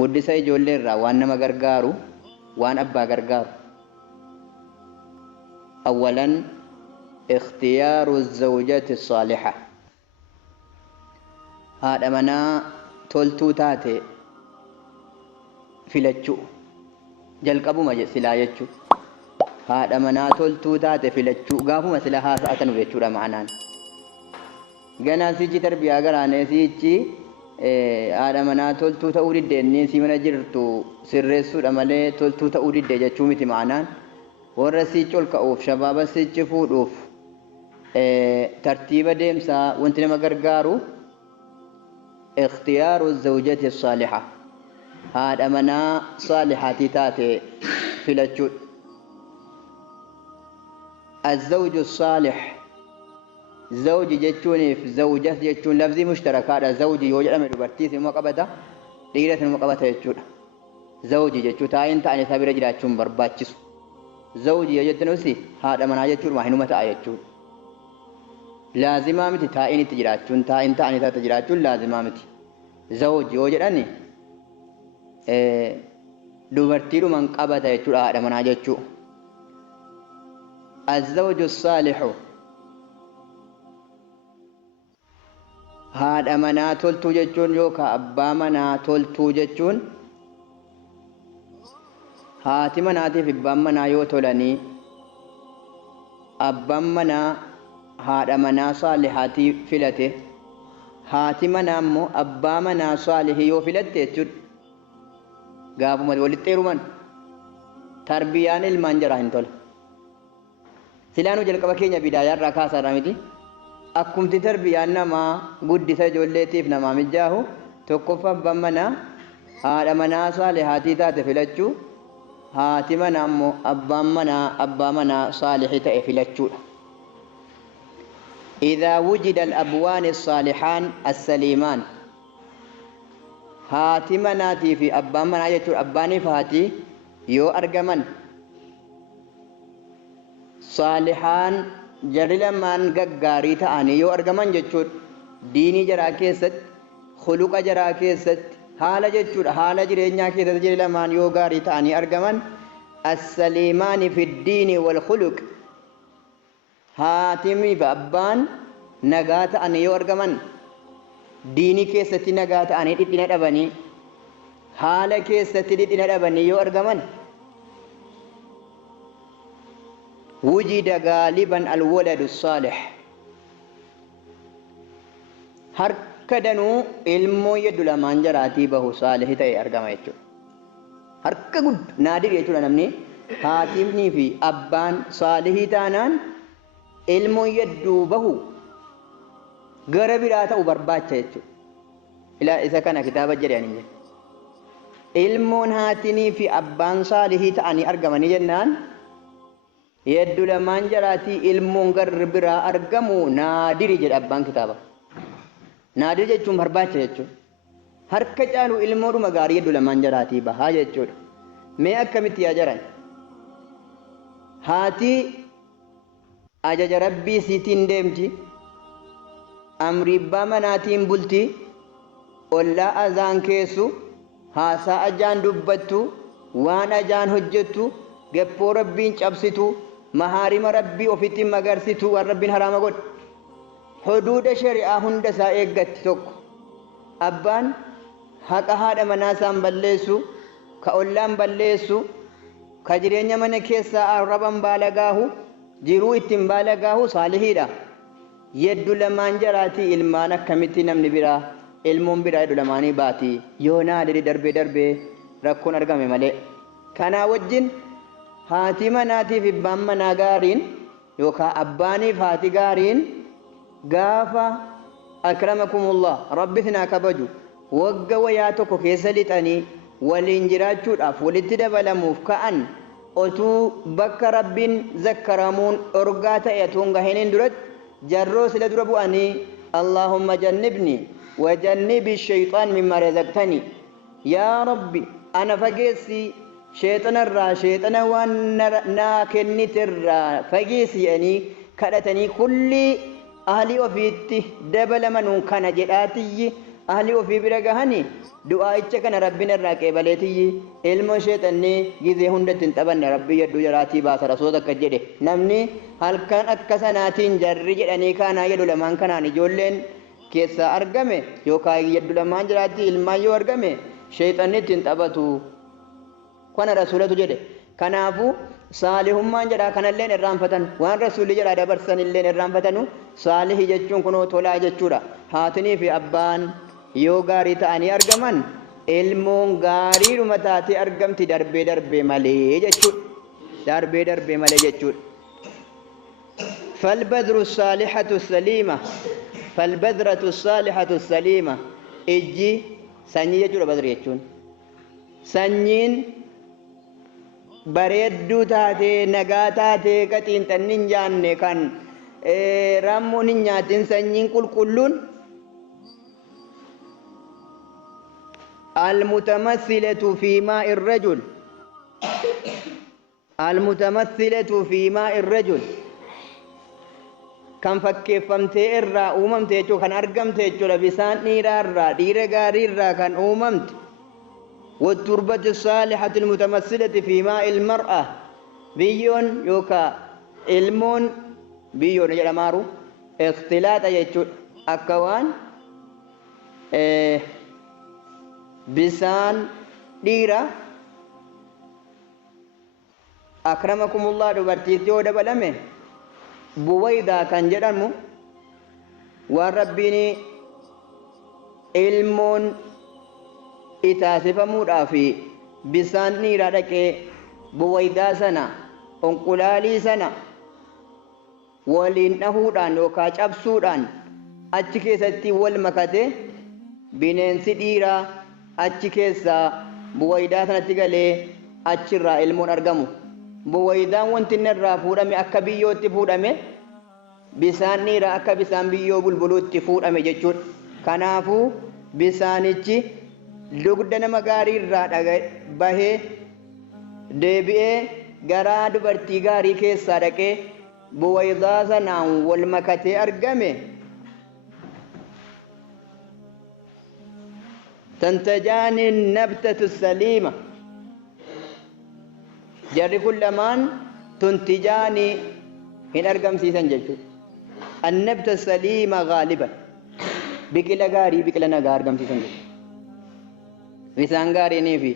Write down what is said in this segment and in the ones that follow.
guddisa ijoollee irraa waan nama gargaaru waan abbaa gargaaru awwalan ikhtiyaaru zawjati saaliha haadha manaa toltuu taate filachuu jalqabuma silaa jechuu haadha manaa toltuu taate filachuu gaafuma sila haasa'atan jechuudha ma'anaan ganaa sichi tarbiyaa garaanee sichi haadha manaa toltuu ta'uu diddeenni si mana jirtu sirreessuudha malee toltuu ta'uu diddee jechuu miti ma'anaan warra sichi ol ka'uuf shabaaba sichi fuudhuuf tartiiba deemsaa wanti nama gargaaru ikhtiyaaru zawjati saaliha haadha manaa saalihaatii taate filachuudha. الزوج الصالح زوج جتوني في زوجة جتون لفظي مشترك هذا زوجي يوجد أمر برتيس مقبته ليلة مقبته يجون زوجي جتو تاين تاني ثابر جراتشون برباتشس زوجي يجد نفسي هذا من هاجتون ما هنو متى يجون لازم أمتي تاين تجراتشون تاين تاني تجراتشون لازم أمتي زوجي يوجد أني دوبرتيرو من قبته يجون هذا من هاجتون الزوج الصالح هذا منا تولتو جتون يوكا أبا منا تولتو جتون هاتي مناتي في أبا منا يوتولني أبا منا هذا منا صالحاتي فلته هاتي منا مو أبا منا صالح يو فلته جد قابو مدولي تيرومان تربيان المانجرة هنتول silaanu jalqaba keenya bidaayaa irraa kaasaa miti akkumti tarbiyaan namaa guddisa ijoolleetiif namaa mijaahu tokkoffaa abbaan manaa haadha manaa saalihaatii taate filachuu haati manaa ammoo abbaa manaa saalihii ta'e filachuudha. إذا وجد الأبوان الصالحان السليمان هاتي مناتي في أبان منا يجور أباني فهاتي يو أرجمن صالحان جريلا من غغاري تاني يو ارغمان جچود ديني جرا كيست خلق جرا كيست حال جچود حال جرينيا كيست جريلا من يو غاري تاني ارغمان السليمان في الدين والخلق هاتمي بابان نغات ان يو ارغمان ديني كيست نغات ان دينا دبني حال كيست دينا دبني يو ارغمان وجد غالبا الولد الصالح هركدنو علمو يدل مانجراتي به صالح تاي ارغما يچو هرك غد نادر يچو نمني حاتمني في ابان صالح تانان علمو يدو به غربراتا وبرباچ يچو الى اذا كان كتاب جرياني علمون هاتني في ابان صالح تاني ارغمني جنان يدو لمان جراتي علمون غربرا ارغمو نادر جد ابان كتابا نادر جچون برباچ جچو هرك چالو علمو مغار يدو لمان جراتي بها جچو میں اکمتی اجران هاتي اجج ربي سيتين ديمتي امري بامناتين بلتي ولا اذان كيسو هاسا اجان دبتو وانا اجان حجتو گپو ربين چبسيتو محارم ربي وفتي مغرسيتو وربين حرام قد حدود شريعة هندسا ايقت توك ابان حق هذا مناسان بلسو كأولان بلسو كجرين من كيسا ربان بالغاهو جرو اتم بالغاهو صالحي دا يدو لمان جراتي علمانا كمتي نمني برا علمون برا يدو لماني باتي يونا دي دربي ركون ارغامي ملي كانا وجن هاتي مناتي في بام ناغارين يوكا أباني فاتي غارين غافا أكرمكم الله ربنا كبجو وقا وياتوكو كيسالتاني والإنجراجو أفولت دبلموف كأن أتو بك رب ذكرمون أرغاتا يتونغا هنين درد جروس لدربو أني اللهم جنبني وجنب الشيطان مما رزقتني يا ربي أنا فقيسي شيطان الرا شيطان وان نا كنت الرا فقيسي يعني كدتني كل أهلي وفيتي دبل منون كان جداتي ahli ofii bira gahanii du'aa'icha kana rabbiin irraa qeebaleetiyyi ilmoo sheexannee gizee hundatti hin taphanne rabbii yadduu jaraatii baasa rasuulota akka jedhe namni halkan akka sanaatiin jarri jedhanii kaanaa jedhu lamaan kanaan ijoolleen keessaa argame yookaan yaddu lamaan jiraatti ilmaan yoo argame sheexanni ittiin taphatu kana rasuulatu jedhe kanaafuu saalihummaan jedhaa kanalleen irraanfatan waan rasuulli jedhaa dabarsan illeen irraanfatanu saalihi jechuun kunoo tolaa jechuudha haatinii fi abbaan yoo gaarii ta'anii argaman ilmoon gaariidhuma taatee argamti darbee darbee malee jechuudha darbee darbee malee jechuudha فالبذر الصالحة السليمة فالبذرة الصالحة السليمة إجي سنية جل بذر يجون سنين bareedduu taatee nagaa taatee qaxiin tannin jaanne kan raammoon hin nyaatin sanyiin qulqulluun almutamassilatu fi maa'i rajul almutamassilatu fi maa'i rajul kan fakkeeffamtee irraa uumamte jechuudha kan argamte jechuudha bisaan dhiiraa irraa dhiira gaarii irraa kan uumamte والتربة الصالحة المتمثلة في ماء المرأة بيون يوكا علمون بيون جلمارو اختلاط يجود أكوان بسان ديرا أكرمكم الله دبرتيتيو دبلمه بويدا كان جرمو وربيني علمون itaasifamuudhaa fi bisaan dhiiraa dhaqee buwaydaa sana onqulaalii sana waliin dhahuudhaan yookaan cabsuudhaan achi keessatti wal makate bineensi dhiiraa achi keessaa buwaydaa sanatti galee achirraa ilmoon argamu buwaydaan wanti inni irraa fuudhame akka biyyootti fuudhame bisaan dhiiraa akka bisaan biyyoo bulbuluutti fuudhame jechuudha kanaafuu bisaanichi dugda nama gaarii irraa bahee deebi'ee garaa dubartii gaarii keessaa dhaqee buwaydaa sanaan wal makatee argame tantajaani nabtatu saliima jarri kun lamaan tuntijaani hin argamsiisan jechuudha annabta saliima gaaliban biqila gaarii biqila nagaa argamsiisan jechuudha bisaan gaarii fi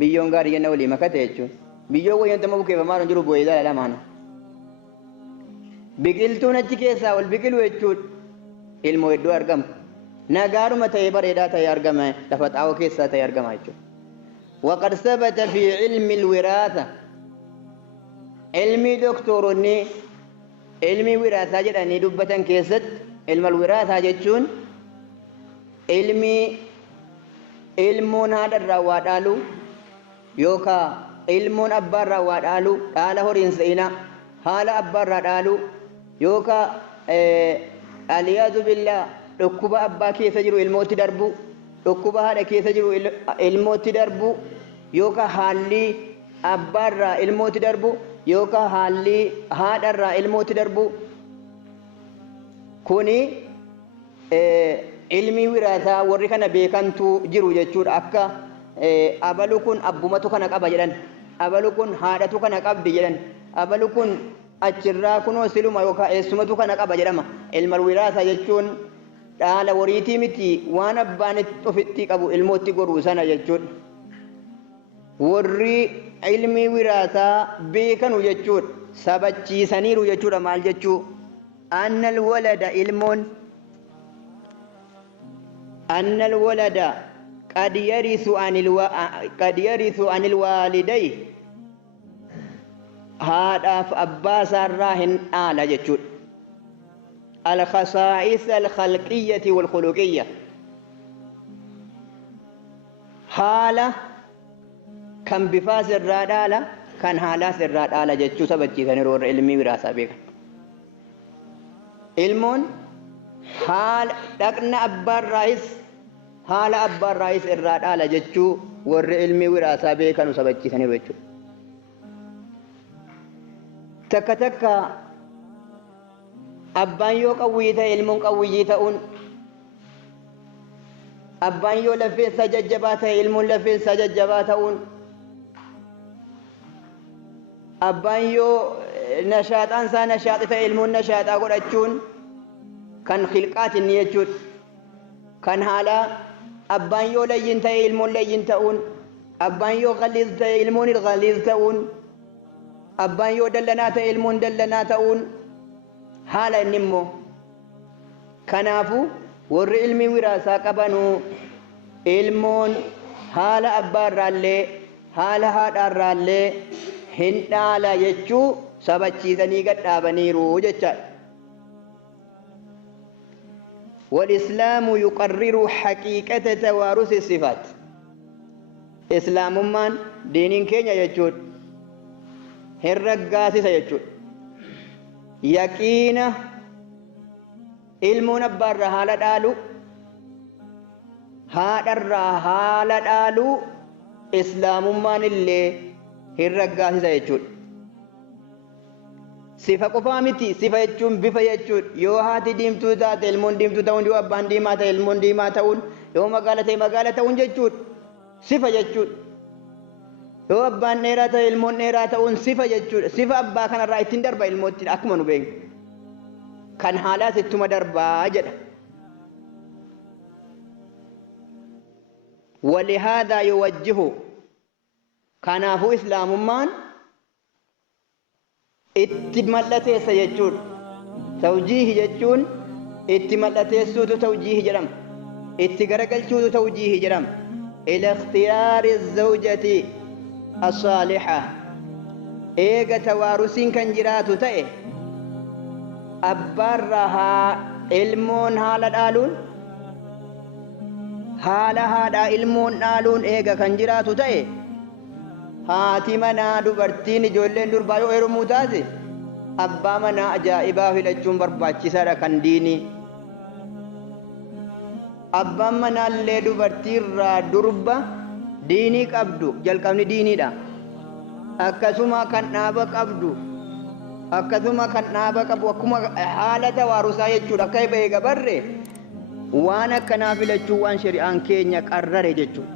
biyyoon gaarii jenna walii makate jechuun biyyoon wayyantama bukeeffamaa jiru bu'eedaa lamaan biqiltuun achi keessaa wal biqilu jechuun ilmoo hedduu argama nagaadhuma ta'ee bareedaa ta'ee argama lafa xaawoo keessaa ta'ee argama jechuudha waqad sabata fi ilmi alwiraasa ilmi doktoroonni ilmi wiraasaa jedhanii dubbatan keessatti ilma alwiraasaa jechuun ilmi ilmoon haadharraa waa dhaalu yookaan ilmoon abbaarraa waa dhaalu dhaala horiin seenaa haala abbaarraa dhaalu yookaan aliyaadu billaa dhukkuba abbaa keessa jiru ilmootti darbu dhukkuba haadha keessa jiru ilmootti darbu yookaan haalli abbaarraa ilmootti darbu yookaan haalli haadharraa ilmootti darbu kuni ilmi wiraasaa warri kana beekantu jiru jechuudha akka abalu kun abbumatu kana qaba jedhan abalu kun haadhatu kana qabdi jedhan abalu kun achirraa kunoo siluma yookaan eessumatu kana qaba jedhama ilma wiraasaa jechuun dhaala wariitii miti waan abbaan ofitti qabu ilmootti goruu sana jechuudha warri ilmi wiraasaa beekanu jechuudha sabachiisaniiru jechuudha maal jechuu annal walada ilmoon أن الولد قد يرث عن الوالدين هذا فأباس الراهن آل جتشود الخصائص الخلقية والخلقية حالة كم بفاس الرادالة كان حالات الرادالة جتشو سبتشي ثانيرور علمي وراسة بيك علمون حال دقنا أبار رايس حال أبار رايس الراد على جتشو ور علمي وراسة بيكا نسبتشي سنير وجو تكا تكا أبان يو قويتا علمون قويتا abbaan yoo lafeessa jajjabaa ta'e ilmoon lafeessa jajjabaa ta'uun, abbaan yoo nashaaxaan isaa nashaaxi ta'e ilmoon nashaaxaa godhachuun kan khilqaatiin jechuudha. Kan haalaa abbaan yoo layyin ta'e ilmoon layyin ta'uun, abbaan yoo ghaliiz ta'e ilmoon ghaliiz ta'uun, abbaan yoo dallanaa ta'e ilmoon dallanaa ta'uun haala inni immoo. Kanaafuu warri ilmi wiraasaa qabanuu ilmoon haala abbaarraallee haala haadhaarraallee hin dhaala jechuu sabachiisanii gadhaabaniiru jechaadha. والإسلام يقرر حقيقة توارث الصفات. إسلام من دين كينيا يجود هرقاسي سيجود يقين ilmoon abbaarraa haala dhaalu haadharraa haala dhaalu islaamummaan illee hin raggaasisa jechuudha. Sifa qofaa miti, sifa jechuun bifa jechuudha. Yoo haati diimtuu taate ilmoon diimtuu ta'uun, yoo abbaan diimaa ta'e ilmoon diimaa ta'uun, yoo magaala ta'e magaala ta'uun jechuudha. Sifa jechuudha. Yoo abbaan dheeraa ta'e ilmoon dheeraa ta'uun sifa jechuudha. Sifa abbaa kanarraa ittiin darba ilmootti akkuma nu beeknu. Kan haalaas ittuma darbaa jedha. ولهذا يوجه كنافو إسلام مان اتملته سيجون توجيه يجون اتملته سود توجيه جرم اتقرقل سود توجيه جرم إلى اختيار الزوجة الصالحة إيغا توارسين كان جراتو تأي أبرها ilmoon haala dhaaluun haala haadhaa ilmoon dhaaluun eega kan jiraatu ta'e haati manaa dubartiin ijoolleen durbaa yoo heerumuu taate abbaa manaa ajaa'ibaa filachuun barbaachisaadha kan diinii. Abbaan manaallee dubartiirraa durba diinii qabdu jalqabni diiniidha. Akkasuma kan dhaaba qabdu akkasuma kan dhaaba qabu akkuma haala tawaarusaa jechuudha. Akka eega barre waan akkanaa filachuu waan shari'aan keenya qarrare jechuudha.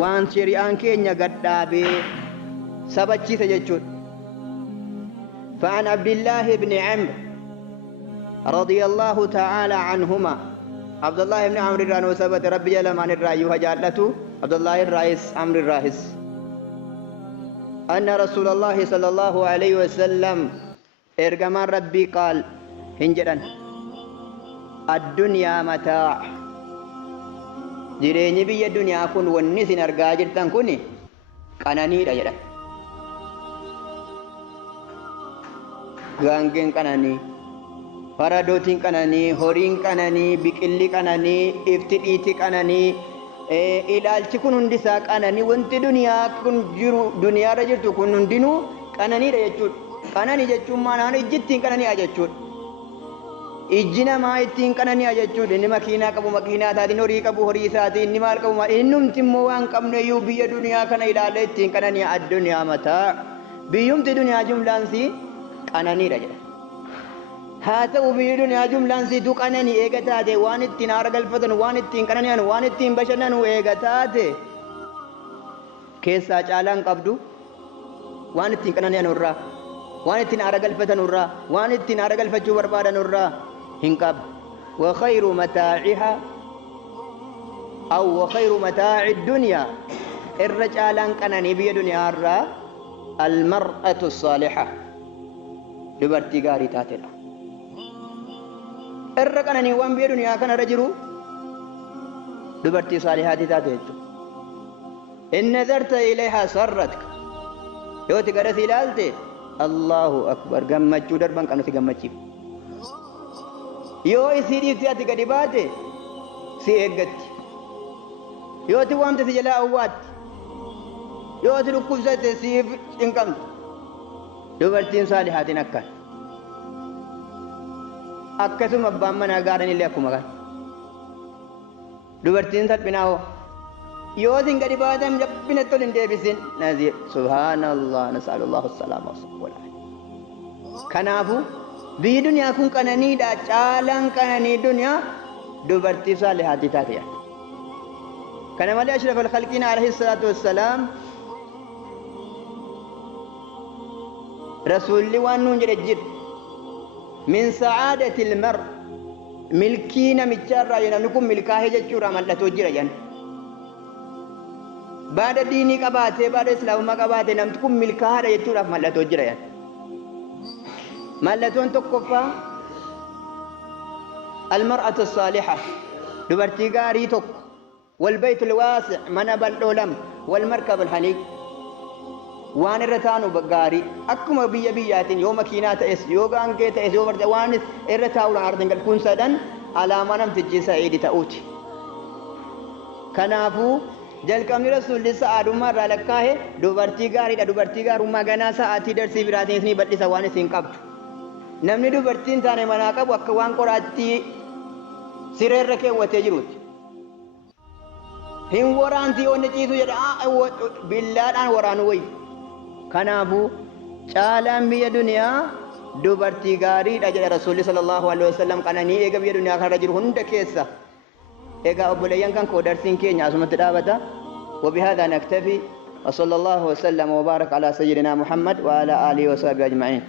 Waan shari'aan keenya gadhaabee sabachiisa jechuudha. فعن عبد الله بن عمرو رضي الله تعالى عنهما عبد الله بن عمرو الرانو سبت ربي جل من الرايو هجالته عبد الله الرئيس عمرو الراهس أن رسول الله صلى الله عليه وسلم إرجمان ربي قال هنجرا الدنيا متاع جريني بي الدنيا كن والنسين أرجاجر تنكني كانني رجلا غانجين كانني فردوتين كانني هورين كانني بكلي كانني افتئيتي كانني ilaalchi kun hundi isaa qananii wanti duniyaa kun jiru duniyaarra jirtu kun hundinuu qananiidha jechuudha. Qananii jechuun maanaan ijji ittiin qanani'a jechuudha. Ijji namaa ittiin qanani'a jechuudha. Inni makiinaa qabu makiinaa isaatiin horii qabu horii isaatiin inni maal qabu innumti immoo waan qabne iyyuu biyya duniyaa kana ilaalee ittiin qanani'a addunyaa mataa biyyumti duniyaa jumlaansi qananiidha jedha. haa ta'u biyyi duniyaa jumlaan siituu qananii eega taate waan ittiin aara galfatan waan ittiin qanani'an waan ittiin bashannanu eega taate keessaa caalaan qabdu waan ittiin qanani'an irraa waan ittiin aara galfatan irraa waan ittiin aara galfachuu barbaadan irraa hin qabu. wa khayru mataa'iha aw wa khayru mataa'i dunyaa irra caalaan qananii biyya duniyaa irraa almar'atu saaliha dubartii gaarii taatedha. irra qananii waan biyya duniyaa kana irra jiru dubartii saalihaati taate jechuudha. in nazarta ilayhaa sarratka yoo ti gara si ilaalte allahu akbar gammachuu darban qanuti gammachiif. yoo isii dhiifte ati gadi baate si eeggatti. yoo ti waamte si jalaa awwaatti. yoo ti dhukkubsatte siif cinqamte dubartiin saalihaatiin akkan. akkasuma abbaan manaa gaadhan illee akkuma kan dubartiin salphinaa hoo yoo isin gadi baatan jabbinatti ol hin deebisin naziir subhaanallah nas'alullahu salaama walaafiya. kanaafu biyyi duniyaa kun qananiidha caalaan qananii duniyaa dubartii saalihaatii taate كان مالي أشرف الخلقين عليه الصلاة والسلام رسول الله وانو جرجر من سعادة المرء ملكينا متجرى ينمكم ملكاه جتشورا من لا توجر جن بعد ديني قباته بعد إسلام ما قباته نمتكم ملكاه جتشورا من لا توجر جن من لا تنتقفا المرأة الصالحة دبرتي غاري توك والبيت الواسع من بالدولم والمركب الحنيك وان الرتانو بغاري اكما بيات يوم ماكينات اس يوغا انكيت اس يوم وان الرتاو الارض كن سدن على منم تجي سعيد تاوتي كنافو جلكم رسول الله سعد ما رلكاه دوبرتي غاري ما غنا ساعتي درسي براتين سني بدي سوان سين قبط نمني دوبرتين تاني مناقب وكوان قراتي سيرر ركه وتجروت هم ورانتي ونجيسو يدا بالله ان ورانوي كنافو caalaan biyya duniyaa dubartii gaariidha jedha rasuulli sallallahu alaihi wasallam qananii eega biyya duniyaa kanarra jiru hunda keessa eega obboleeyyan kan koo darsiin keenya asumatti dhaabata وبهذا نكتفي وصلى الله وسلم وبارك على سيدنا محمد وعلى آله وصحبه أجمعين